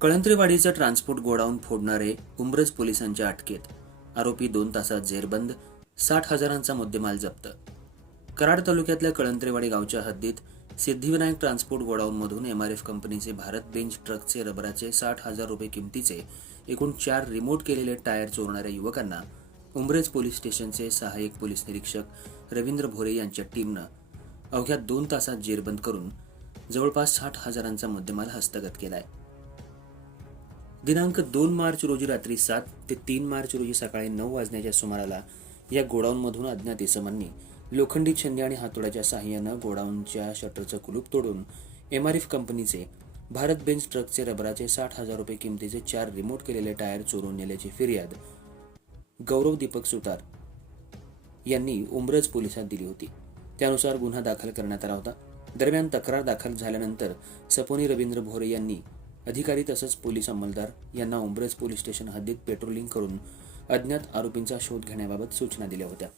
कळंत्रेवाडीचं transport godown फोडणारे उंब्रज पोलिसांच्या अटकेत. आरोपी दोन तासात जेरबंद साठ हजारांचा मुद्देमाल जप्त. कराड तालुक्यातल्या कळंत्रेवाडी गावच्या हद्दीत सिद्धिविनायक ट्रान्सपोर्ट गोडाऊनमधून एमआरएफ कंपनीचे भारत बेंच ट्रकचे रबराचे साठ हजार रुपये किमतीचे एकूण चार रिमोट केलेले टायर चोरणाऱ्या युवकांना उंब्रज पोलीस स्टेशनचे सहाय्यक पोलीस निरीक्षक रवींद्र भोरे यांच्या टीमनं अवघ्या दोन तासात जेरबंद करून जवळपास साठ हजारांचा मुद्देमाल हस्तगत केलाय. दिनांक दोन मार्च रोजी रात्री सात ते तीन मार्च रोजी सकाळी नऊ वाजण्याच्या सुमाराला या गोडाऊनमधून अज्ञात इसमांनी लोखंडी छंदी आणि हातोड्याच्या सहाय्यानं गोडाऊनच्या शटरचं कुलूप तोडून एमआरएफ कंपनीचे भारत बेंच ट्रकचे रबराचे साठ हजार रुपये किमतीचे चार रिमोट केलेले टायर चोरून नेल्याची फिर्याद गौरव दीपक सुतार यांनी उमरज पोलिसात दिली होती. त्यानुसार गुन्हा दाखल करण्यात आला होता. दरम्यान तक्रार दाखल झाल्यानंतर सपोनी रवींद्र भोरे यांनी अधिकारी तसंच पोलीस अंमलदार यांना उंब्रज पोलीस स्टेशन हद्दीत पेट्रोलिंग करून अज्ञात आरोपींचा शोध घेण्याबाबत सूचना दिल्या होत्या.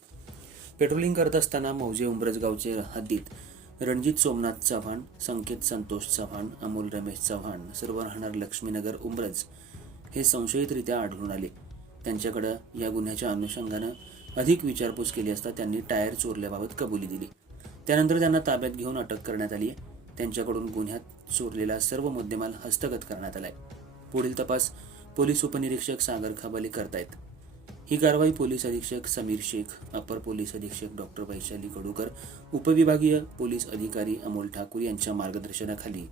पेट्रोलिंग करत असताना मौजे उंब्रज गावचे हद्दीत रणजित सोमनाथ चव्हाण संकेत संतोष चव्हाण अमोल रमेश चव्हाण सर्व राहणार लक्ष्मीनगर उंब्रज हे संशयितरित्या आढळून आले. त्यांच्याकडं या गुन्ह्याच्या अनुषंगानं अधिक विचारपूस केली असता त्यांनी टायर चोरल्याबाबत कबुली दिली. त्यानंतर त्यांना ताब्यात घेऊन अटक करण्यात आली आहे त्यांच्याकडून गुन्ह्यात चोरलेला सर्व मुद्देमाल हस्तगत करण्यात आलाय. पुढील तपास पोलीस उपनिरीक्षक सागर खबाले करतायत. ही कारवाई पोलीस अधीक्षक समीर शेख अपर पोलीस अधीक्षक डॉक्टर वैशाली कडूकर उपविभागीय पोलीस अधिकारी अमोल ठाकूर यांच्या मार्गदर्शनाखाली.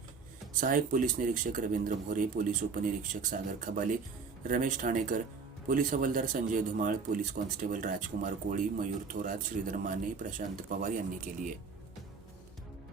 सहाय्यक पोलीस निरीक्षक रवींद्र भोरे पोलीस उपनिरीक्षक सागर खबाले रमेश ठाणेकर पोलीस हवालदार संजय धुमाळ पोलीस कॉन्स्टेबल राजकुमार कोळी मयूर थोरात श्रीधर माने प्रशांत पवार यांनी केली आहे.